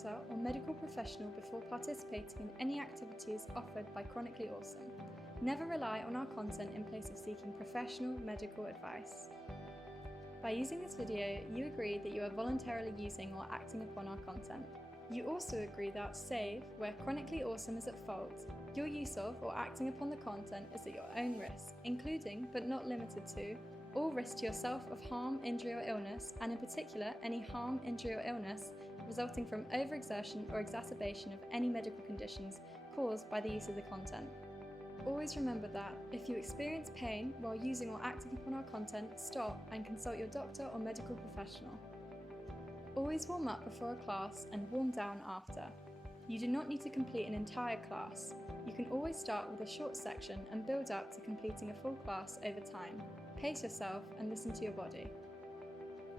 doctor or medical professional before participating in any activities offered by Chronically Awesome. Never rely on our content in place of seeking professional medical advice. By using this video, you agree that you are voluntarily using or acting upon our content. You also agree that, save where Chronically Awesome is at fault, your use of or acting upon the content is at your own risk, including, but not limited to, all risk to yourself of harm, injury or illness, and in particular any harm, injury or illness resulting from overexertion or exacerbation of any medical conditions caused by the use of the content. Always remember that, if you experience pain while using or acting upon our content, stop and consult your doctor or medical professional. Always warm up before a class and warm down after. You do not need to complete an entire class. You can always start with a short section and build up to completing a full class over time. Pace yourself and listen to your body.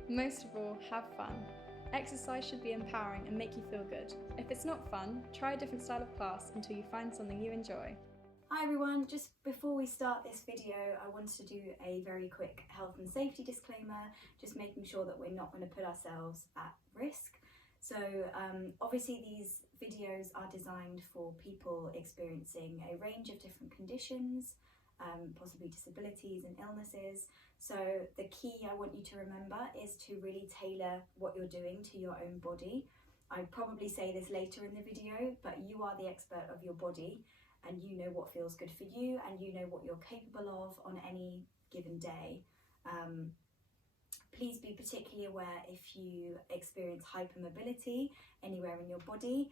Most of all, have fun. Exercise should be empowering and make you feel good. If it's not fun, try a different style of class until you find something you enjoy. Hi everyone, just before we start this video, I wanted to do a very quick health and safety disclaimer, just making sure that we're not going to put ourselves at risk. So obviously these videos are designed for people experiencing a range of different conditions, possibly disabilities and illnesses. So the key I want you to remember is to really tailor what you're doing to your own body. I'd probably say this later in the video, but you are the expert of your body and you know what feels good for you and you know what you're capable of on any given day. Please be particularly aware if you experience hypermobility anywhere in your body.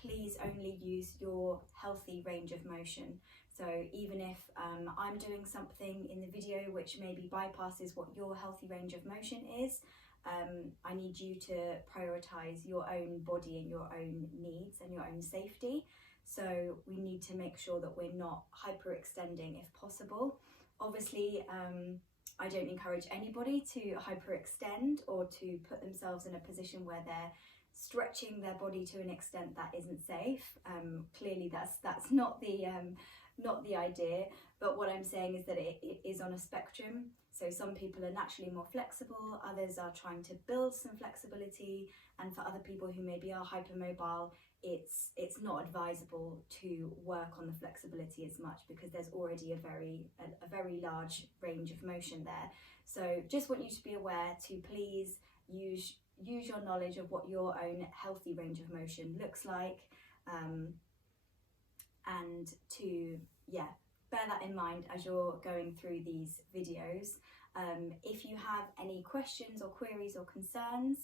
Please only use your healthy range of motion. So even if I'm doing something in the video which maybe bypasses what your healthy range of motion is, I need you to prioritise your own body and your own needs and your own safety. So we need to make sure that we're not hyperextending if possible. Obviously, I don't encourage anybody to hyperextend or to put themselves in a position where they're stretching their body to an extent that isn't safe. Clearly that's not the idea, but what I'm saying is that it is on a spectrum. So some people are naturally more flexible, others are trying to build some flexibility, and for other people who maybe are hypermobile, it's not advisable to work on the flexibility as much because there's already a very large range of motion there. So just want you to be aware to please use your knowledge of what your own healthy range of motion looks like, and to bear that in mind as you're going through these videos. If you have any questions or queries or concerns,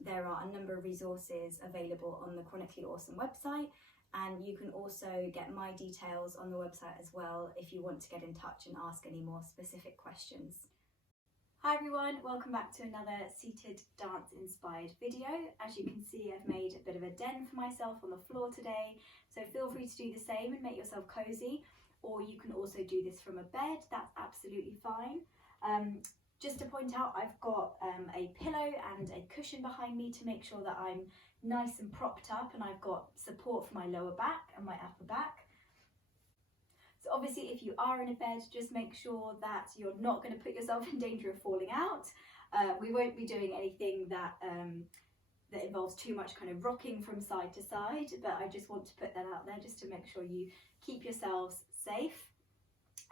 there are a number of resources available on the Chronically Awesome website, and you can also get my details on the website as well if you want to get in touch and ask any more specific questions. Hi everyone, welcome back to another seated dance inspired video. As you can see, I've made a bit of a den for myself on the floor today, so feel free to do the same and make yourself cozy, or you can also do this from a bed, that's absolutely fine. Just to point out, I've got a pillow and a cushion behind me to make sure that I'm nice and propped up, and I've got support for my lower back and my upper back. So obviously if you are in a bed, just make sure that you're not going to put yourself in danger of falling out. We won't be doing anything that involves too much kind of rocking from side to side, but I just want to put that out there just to make sure you keep yourselves safe,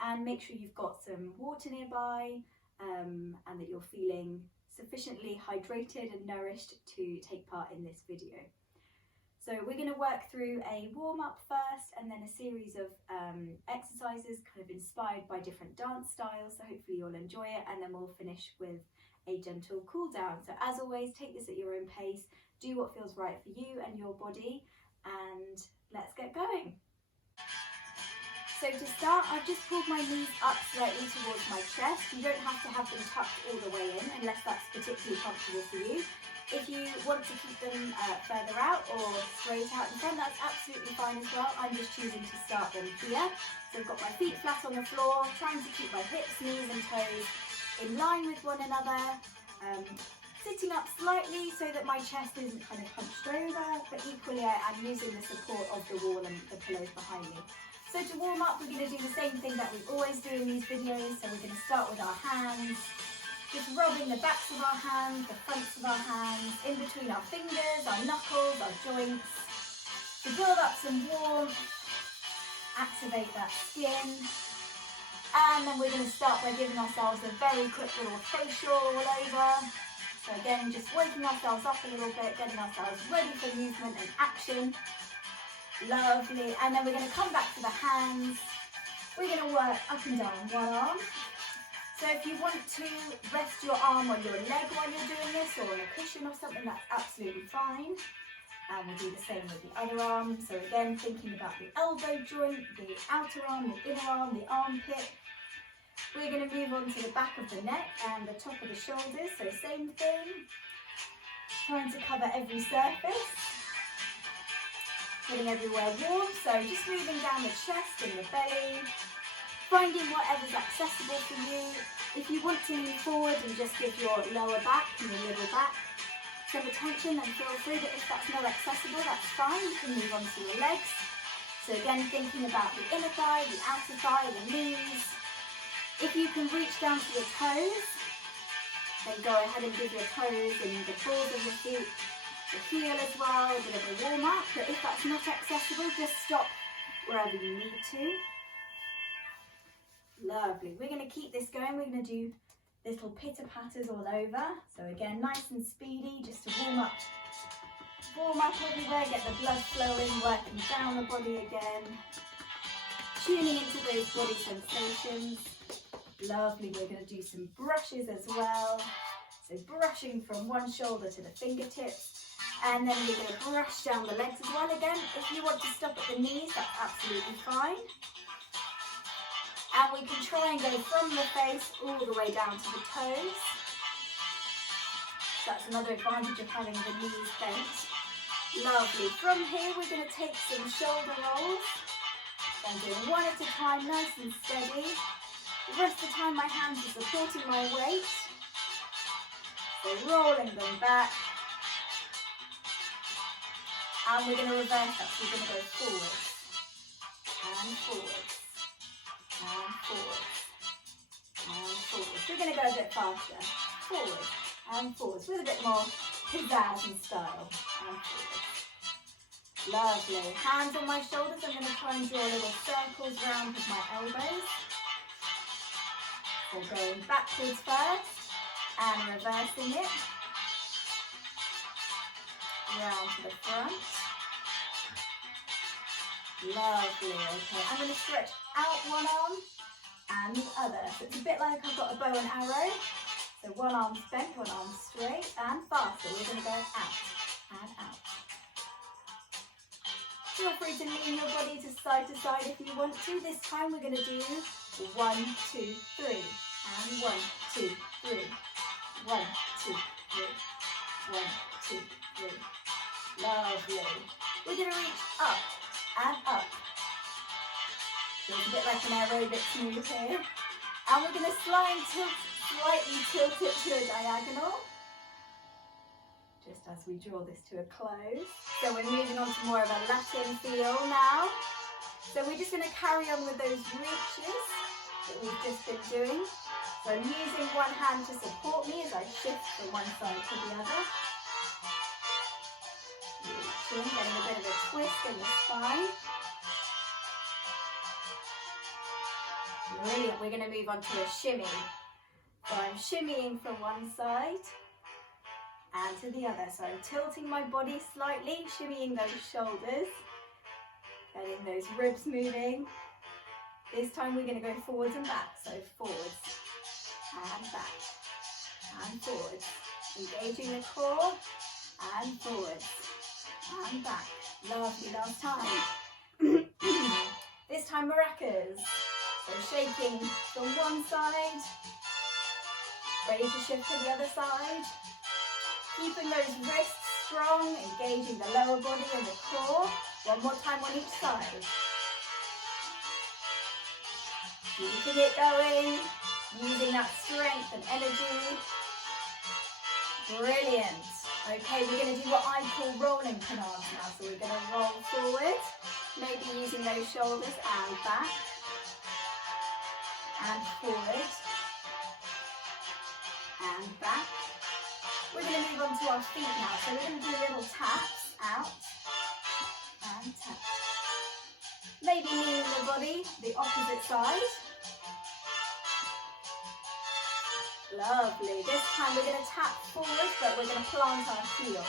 and make sure you've got some water nearby, and that you're feeling sufficiently hydrated and nourished to take part in this video. So we're going to work through a warm-up first and then a series of exercises kind of inspired by different dance styles, so hopefully you'll enjoy it, and then we'll finish with a gentle cool down. So as always, take this at your own pace, do what feels right for you and your body, and let's get going. So to start, I've just pulled my knees up slightly towards my chest. You don't have to have them tucked all the way in unless that's particularly comfortable for you. If you want to keep them further out or straight out in front, that's absolutely fine as well. I'm just choosing to start them here. So I've got my feet flat on the floor, trying to keep my hips, knees and toes in line with one another. Sitting up slightly so that my chest isn't kind of hunched over, but equally I'm using the support of the wall and the pillows behind me. So to warm up, we're going to do the same thing that we always do in these videos. So we're going to start with our hands, Just rubbing the backs of our hands, the fronts of our hands, in between our fingers, our knuckles, our joints, to build up some warmth, activate that skin. And then we're going to start by giving ourselves a very quick little facial all over. So again, just waking ourselves up a little bit, getting ourselves ready for movement and action. Lovely. And then we're going to come back to the hands. We're going to work up and down one arm. So if you want to rest your arm on your leg while you're doing this, or on a cushion or something, that's absolutely fine. And we'll do the same with the other arm. So again, thinking about the elbow joint, the outer arm, the inner arm, the armpit. We're going to move on to the back of the neck and the top of the shoulders. So same thing, trying to cover every surface, getting everywhere warm. So just moving down the chest and the belly, finding whatever's accessible for you. If you want to lean forward and just give your lower back and your middle back some attention, then feel free, but if that's not accessible, that's fine. You can move on to your legs. So again, thinking about the inner thigh, the outer thigh, the knees. If you can reach down to your toes, then go ahead and give your toes and the balls of your feet the heel as well, a bit of a warm up. But if that's not accessible, just stop wherever you need to. Lovely. We're going to keep this going. We're going to do little pitter patters all over. So again, nice and speedy, just to warm up everywhere, get the blood flowing, working down the body again, tuning into those body sensations. Lovely. We're going to do some brushes as well. So brushing from one shoulder to the fingertips, and then we're going to brush down the legs as well. Again, if you want to stop at the knees, that's absolutely fine. And we can try and go from the face all the way down to the toes. That's another advantage of having the knees bent. Lovely. From here, we're going to take some shoulder rolls. I'm doing one at a time, nice and steady. The rest of the time, my hands are supporting my weight. So rolling them back. And we're going to reverse that. So we're going to go forwards and forwards. And forwards, and forwards. We're going to go a bit faster. Forwards and forwards with a bit more pizzazz and style. And forwards. Lovely. Hands on my shoulders. I'm going to try and draw little circles around with my elbows. So going backwards first and reversing it. Round to the front. Lovely. Okay, I'm going to stretch out one arm and the other. So it's a bit like I've got a bow and arrow. So one arm's bent, one arm's straight, and faster. We're going to go out and out. Feel free to lean your body to side if you want to. This time we're going to do 1, 2, 3. And 1, 2, 3. 1, 2, 3. 1, 2, 3. Lovely. We're going to reach up and up. So it's a bit like an aerobics move here. And we're going to slightly tilt it to a diagonal. Just as we draw this to a close. So we're moving on to more of a Latin feel now. So we're just going to carry on with those reaches that we've just been doing. So I'm using one hand to support me as I shift from one side to the other. Reaching, getting a bit of a twist in the spine. Brilliant. We're going to move on to a shimmy. So I'm shimmying from one side and to the other. So I'm tilting my body slightly, shimmying those shoulders, getting those ribs moving. This time we're going to go forwards and back. So forwards and back and forwards. Engaging the core and forwards and back. Lovely. Last time. This time maracas. So shaking from one side, ready to shift to the other side. Keeping those wrists strong, engaging the lower body and the core. One more time on each side. Keeping it going, using that strength and energy. Brilliant. Okay, we're going to do what I call rolling canards now. So we're going to roll forward, maybe using those shoulders and back. And forward and back. We're going to move on to our feet now. So we're going to do little taps, out and tap. Maybe leaning the body the opposite side. Lovely. This time we're going to tap forward, but we're going to plant our heel.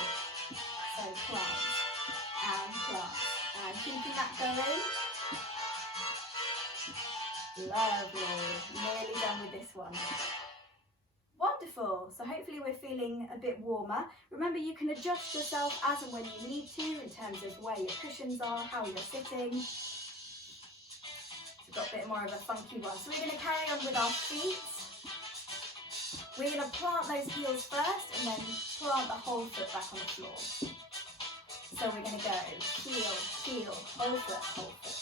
So plant and keeping that going. Lovely. Nearly done with this one. Wonderful. So hopefully we're feeling a bit warmer. Remember, you can adjust yourself as and when you need to in terms of where your cushions are, how you're sitting. We've got a bit more of a funky one. So we're going to carry on with our feet. We're going to plant those heels first and then plant the whole foot back on the floor. So we're going to go heel, heel, whole foot, whole foot.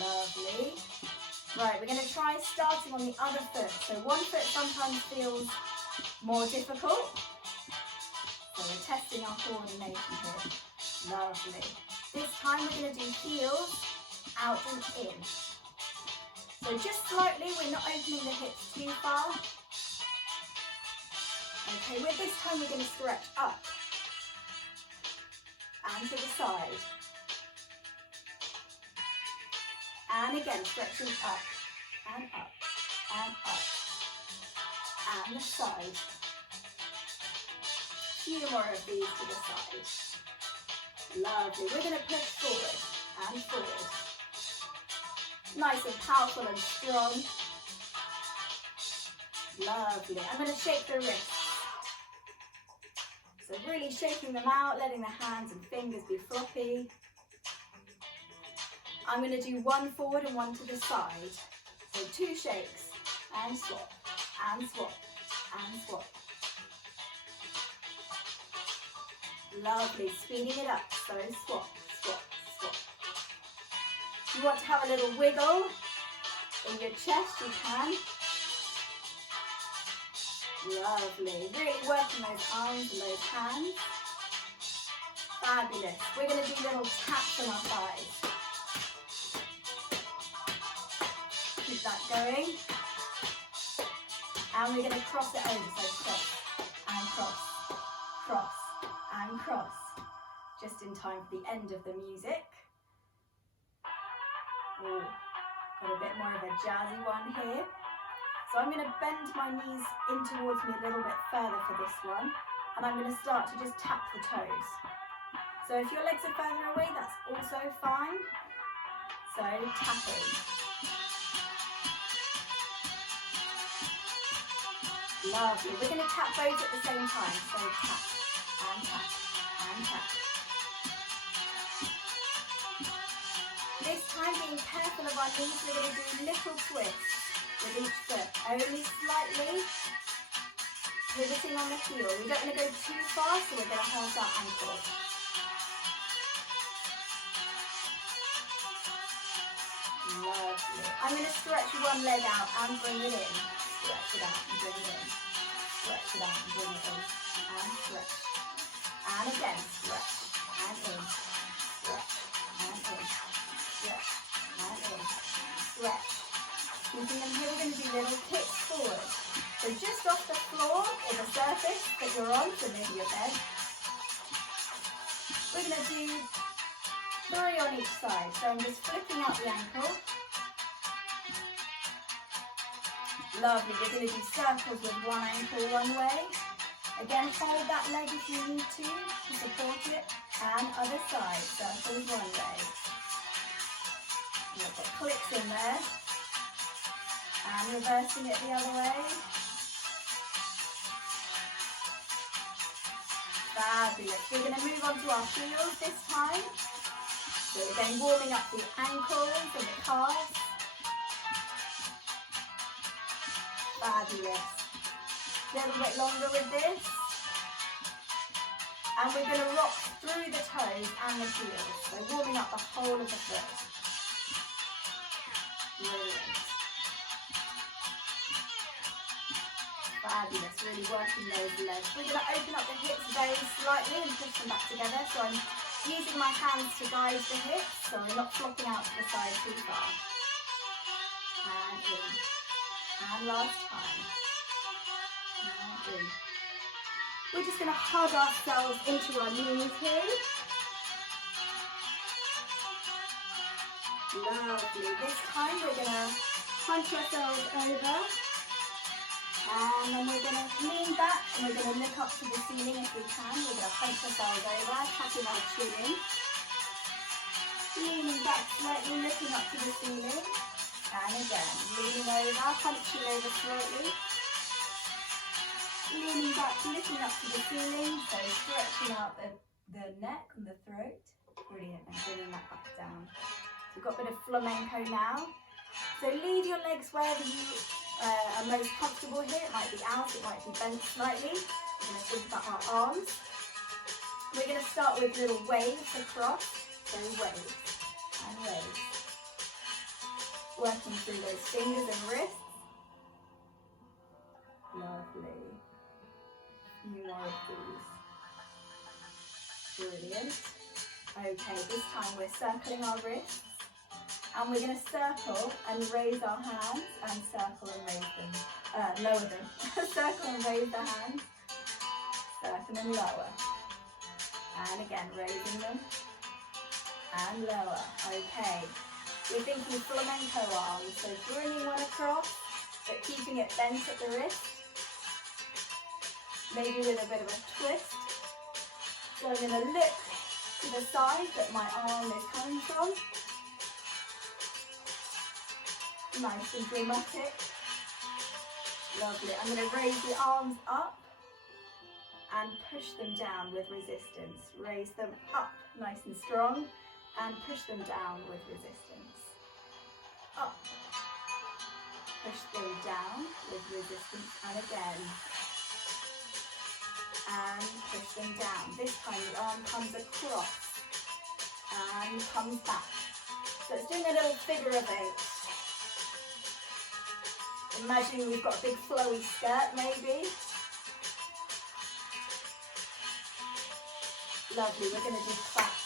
Lovely. Right, we're going to try starting on the other foot. So one foot sometimes feels more difficult. So we're testing our coordination here. Lovely. This time we're going to do heels, out and in. So just slightly, we're not opening the hips too far. Okay, with this time we're going to stretch up and to the side. And again, stretching up and up and up and the side. A few more of these to the side. Lovely. We're going to push forward and forward. Nice and powerful and strong. Lovely. I'm going to shake the wrists. So really shaking them out, letting the hands and fingers be floppy. I'm going to do one forward and one to the side. So 2 shakes and swap and swap and swap. Lovely. Speeding it up. So swap, swap, swap. If you want to have a little wiggle in your chest, you can. Lovely. Really working those arms and those hands. Fabulous. We're going to do little taps on our thighs. Keep that going. And we're going to cross it over. So cross and cross, cross and cross. Just in time for the end of the music. Ooh, got a bit more of a jazzy one here. So I'm going to bend my knees in towards me a little bit further for this one. And I'm going to start to just tap the toes. So if your legs are further away, that's also fine. So tapping. Lovely. We're going to tap both at the same time. So tap and tap and tap. This time, being careful of our knees, we're going to do little twists with each foot, only slightly pivoting on the heel. We don't want to go too far, so we're going to hurt our ankle. Lovely. I'm going to stretch one leg out and bring it in. Stretch it out and bring it in. Stretch it out and bring it in. And stretch. And again, stretch. And in. Stretch. And in. Stretch. And in. Stretch. Keeping them here, we're going to do little kicks forward. So just off the floor or the surface that you're on, so maybe your bed. We're going to do 3 on each side. So I'm just flipping out the ankle. Lovely. You're going to do circles with one ankle one way. Again, hold that leg if you need to support it. And other side, circles one way. You've got clicks in there. And reversing it the other way. Fabulous. We're going to move on to our heels this time. So again, warming up the ankles and the calves. Fabulous. A little bit longer with this. And we're going to rock through the toes and the heels. So warming up the whole of the foot. Brilliant. Fabulous, really working those legs. We're going to open up the hips very slightly and push them back together. So I'm using my hands to guide the hips, so we're not flopping out to the side too far. And in, And last time. And in. We're just going to hug ourselves into our knees here. Lovely. This time we're going to punch ourselves over. And then we're going to lean back and we're going to look up to the ceiling if we can. We're going to punch ourselves over, tapping our chin in. Leaning back slightly, looking up to the ceiling. And again, leaning over, punching over slightly. Leaning back, looking up to the ceiling, so stretching out the neck and the throat. Brilliant, and bringing that back down. So we've got a bit of flamenco now. So leave your legs wherever you are most comfortable here. It might be out, it might be bent slightly. We're going to think about our arms. We're going to start with little waves across. So waves and waves. Working through those fingers and wrists. Lovely. Few more of these. Brilliant. Okay, this time we're circling our wrists and we're going to circle and raise our hands and circle and raise them, lower them. Circle and raise the hands, circle and lower. And again, raising them and lower. Okay, we're thinking flamenco arms, so bringing one across but keeping it bent at the wrist. Maybe with a bit of a twist. So I'm going to look to the side that my arm is coming from. Nice and dramatic. Lovely. I'm going to raise the arms up and push them down with resistance. Raise them up nice and strong and push them down with resistance. Up. Push them down with resistance and again. And push them down. This time the arm comes across and comes back. So it's doing a little figure of 8. Imagining we've got a big flowy skirt maybe. Lovely, we're going to do claps.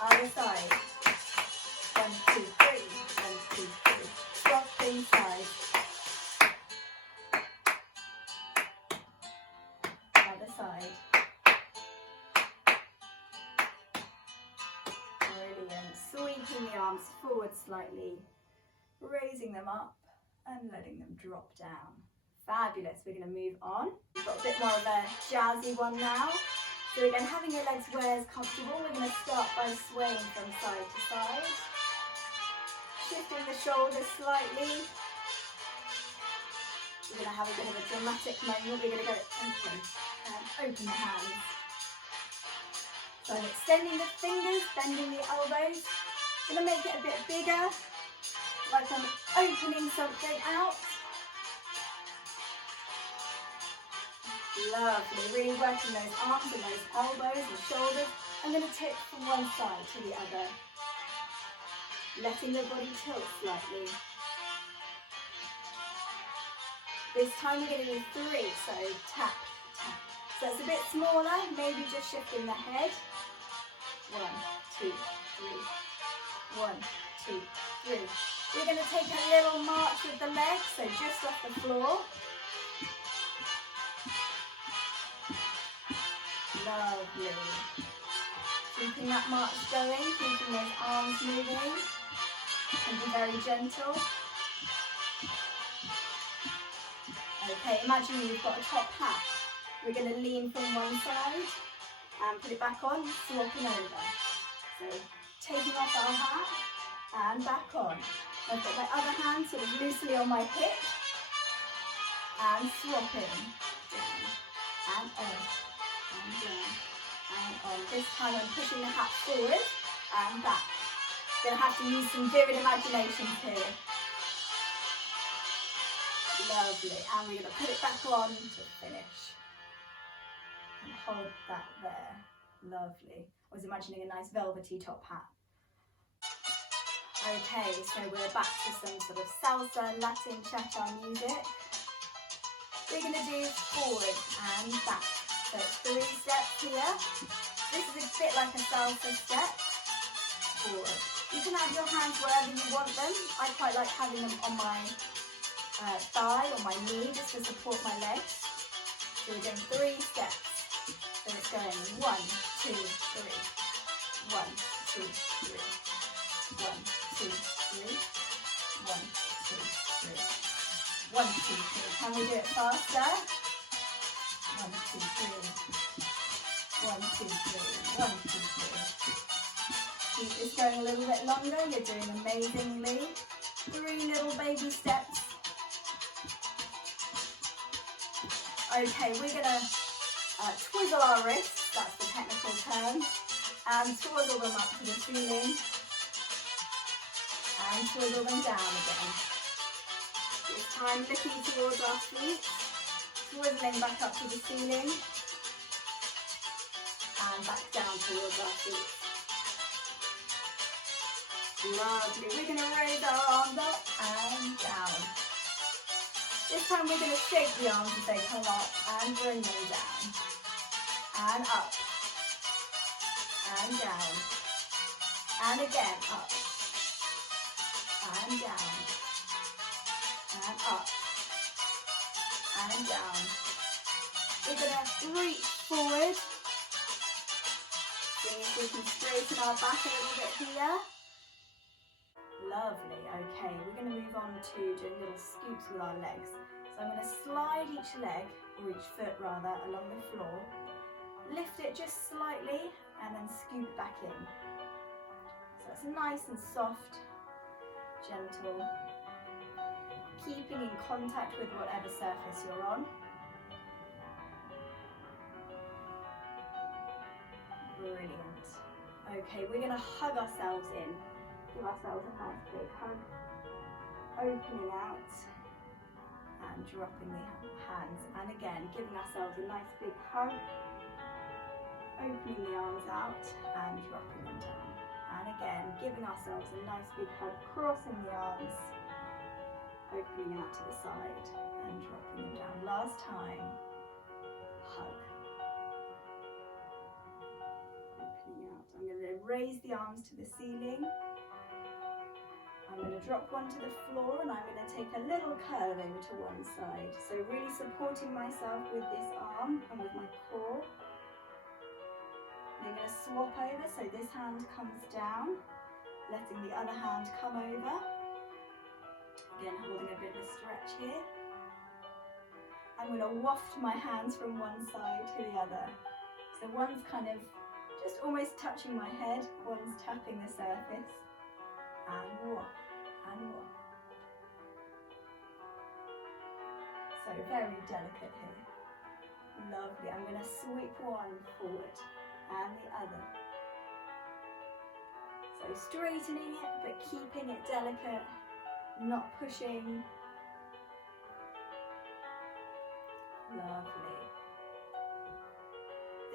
Other side. 1, 2, 3. 1, 2, 3. Swapping sides. Side. Brilliant. Sweeping the arms forward slightly, raising them up and letting them drop down. Fabulous. We're going to move on. We've got a bit more of a jazzy one now. So again, having your legs where it's comfortable, we're going to start by swaying from side to side. Shifting the shoulders slightly. We're going to have a bit of a dramatic moment. We're going to go open. And open the hands. So I'm extending the fingers, bending the elbows. I'm going to make it a bit bigger, like I'm opening something out. Lovely, really working those arms and those elbows and shoulders. I'm going to tip from one side to the other, letting the body tilt slightly. This time we're going to do 3, so tap, tap. So it's a bit smaller, maybe just shifting the head. 1, 2, 3. 1, 2, 3. We're going to take a little march with the legs, so just off the floor. Lovely. Keeping that march going, keeping those arms moving. And be very gentle. Okay, imagine you've got a top hat. We're going to lean from one side and put it back on, swapping over. So taking off our hat and back on. I've got my other hand sort of loosely on my hip and swapping. Down and on and down and on. This time I'm pushing the hat forward and back. Going to have to use some vivid imaginations here. Lovely. And we're going to put it back on to finish. And hold that there. Lovely. I was imagining a nice velvety top hat. Okay, so we're back to some sort of salsa, Latin, cha-cha music. We're going to do forward and back. So it's 3 steps here. This is a bit like a salsa step. Forward You can have your hands wherever you want them. I quite like having them on my thigh or my knee just to support my legs. So we're doing 3 steps. So it's going 1, 2, 3. 1, 2, 3. 1, 2, 3. 1, 2, 3. 1, 2, 3. Can we do it faster? 1, 2, 3. 1, 2, 3. 1, 2, 3. Keep this going a little bit longer. You're doing amazingly. 3 little baby steps. Okay, we're going to twizzle our wrists, that's the technical term, and swaddle them up to the ceiling, and swizzle them down again. This time looking towards our feet, swizzling back up to the ceiling, and back down towards our feet. Lovely. We're going to raise our arms up and down. This time we're going to shake the arms as they come up and bring them down. And up. And down. And again, up. And down. And up. And down. We're going to reach forward. See if we can straighten our back a little bit here. Lovely, okay, we're going to move on to doing little scoops with our legs. So I'm going to slide each leg, or each foot rather, along the floor, lift it just slightly and then scoop it back in. So it's nice and soft, gentle, keeping in contact with whatever surface you're on. Brilliant. Okay, we're going to hug ourselves in. Give ourselves a nice big hug, opening out and dropping the hands, and again giving ourselves a nice big hug, opening the arms out and dropping them down, and again giving ourselves a nice big hug, crossing the arms, opening out to the side and dropping them down. Last time, hug, opening out. I'm going to raise the arms to the ceiling. I'm going to drop one to the floor and I'm going to take a little curve over to one side. So really supporting myself with this arm and with my core. I'm going to swap over, so this hand comes down, letting the other hand come over. Again, holding a bit of a stretch here. I'm going to waft my hands from one side to the other. So one's kind of just almost touching my head, one's tapping the surface. And waft, and waft. So very delicate here. Lovely. I'm going to sweep one forward and the other. So straightening it but keeping it delicate, not pushing. Lovely.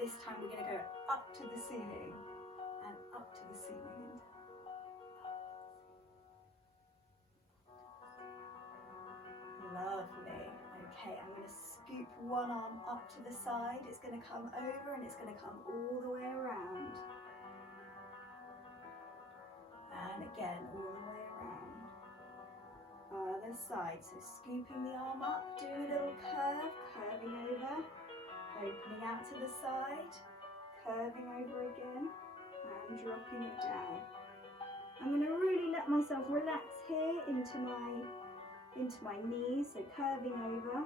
This time we're going to go up to the ceiling and up to the ceiling. Lovely. Okay, I'm going to scoop one arm up to the side. It's going to come over and it's going to come all the way around. And again, all the way around. Other side. So scooping the arm up, doing a little curve, curving over, opening out to the side, curving over again, and dropping it down. I'm going to really let myself relax here into my knees, so curving over.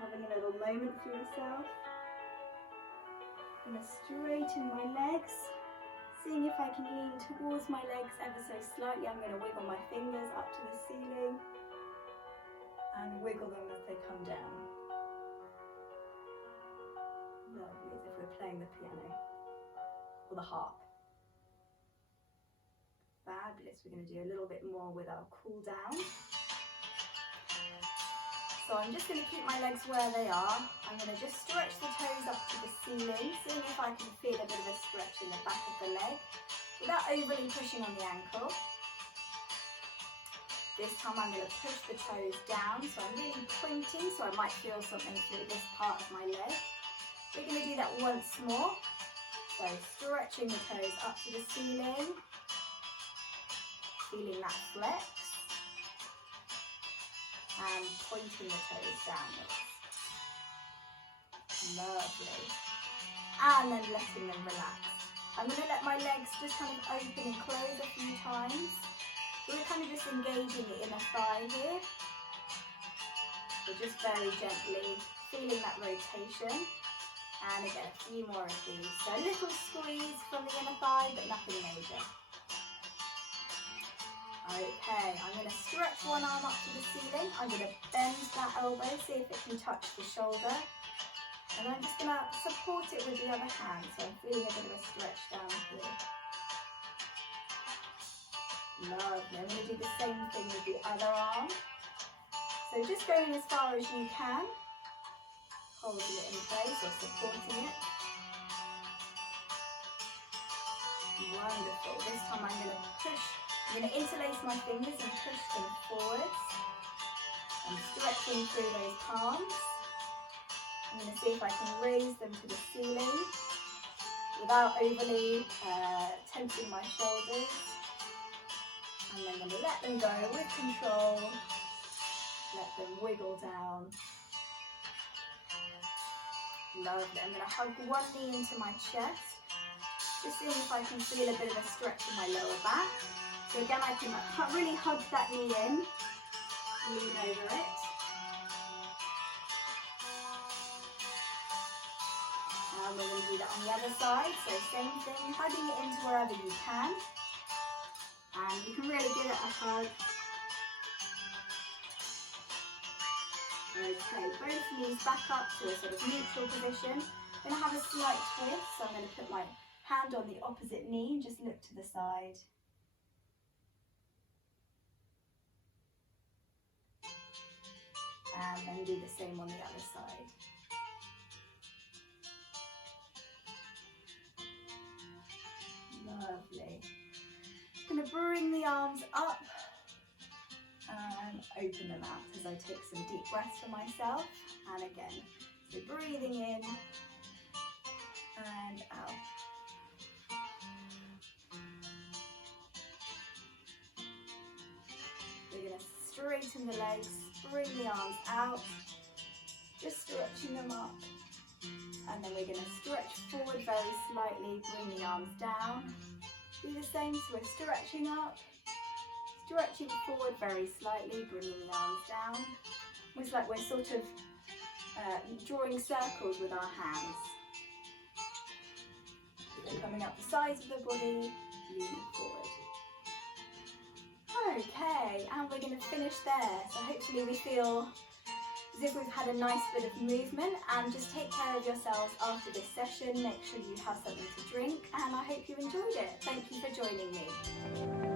Having a little moment for yourself. I'm going to straighten my legs, seeing if I can lean towards my legs ever so slightly. I'm going to wiggle my fingers up to the ceiling and wiggle them as they come down. Lovely, as if we're playing the piano or the harp. Fabulous. We're going to do a little bit more with our cool down. So I'm just going to keep my legs where they are. I'm going to just stretch the toes up to the ceiling, seeing if I can feel a bit of a stretch in the back of the leg without overly pushing on the ankle. This time I'm going to push the toes down, so I'm really pointing, so I might feel something through this part of my leg. So We're going to do that once more. So stretching the toes up to the ceiling, feeling that flex, and pointing the toes downwards. Lovely. And then letting them relax. I'm going to let my legs just kind of open and close a few times. So we're kind of just engaging the inner thigh here. So just very gently feeling that rotation. And again, a few more of these. So a little squeeze from the inner thigh, but nothing major. Okay, I'm going to stretch one arm up to the ceiling. I'm going to bend that elbow, see if it can touch the shoulder. And I'm just going to support it with the other hand. So I'm feeling a bit of a stretch down here. Lovely. I'm going to do the same thing with the other arm. So just going as far as you can, holding it in place or supporting it. Wonderful. This time I'm going to push, I'm going to interlace my fingers and push them forwards. I'm stretching through those palms. I'm going to see if I can raise them to the ceiling without overly tensing my shoulders. And then I'm going to let them go with control. Let them wiggle down. Lovely. I'm going to hug one knee into my chest. Just seeing if I can feel a bit of a stretch in my lower back. So again, I can really hug that knee in. Lean over it. And we're going to do that on the other side. So same thing, hugging it into wherever you can. And you can really give it a hug. Okay, both knees back up to a sort of neutral position. I'm going to have a slight twist, so I'm going to put my hand on the opposite knee and just look to the side. And then do the same on the other side. Lovely. I'm going to bring the arms up and open them out as I take some deep breaths for myself. And again, so breathing in and out. We're going to straighten the legs, bring the arms out, just stretching them up. And then we're going to stretch forward very slightly, bring the arms down. Do the same, so we're stretching up, stretching forward very slightly, bringing the arms down. Almost like we're sort of drawing circles with our hands. So coming up the sides of the body, leaning forward. Okay, and we're going to finish there. So hopefully we feel as if we've had a nice bit of movement, and just take care of yourselves after this session. Make sure you have something to drink, and I hope you enjoyed it. Thank you for joining me.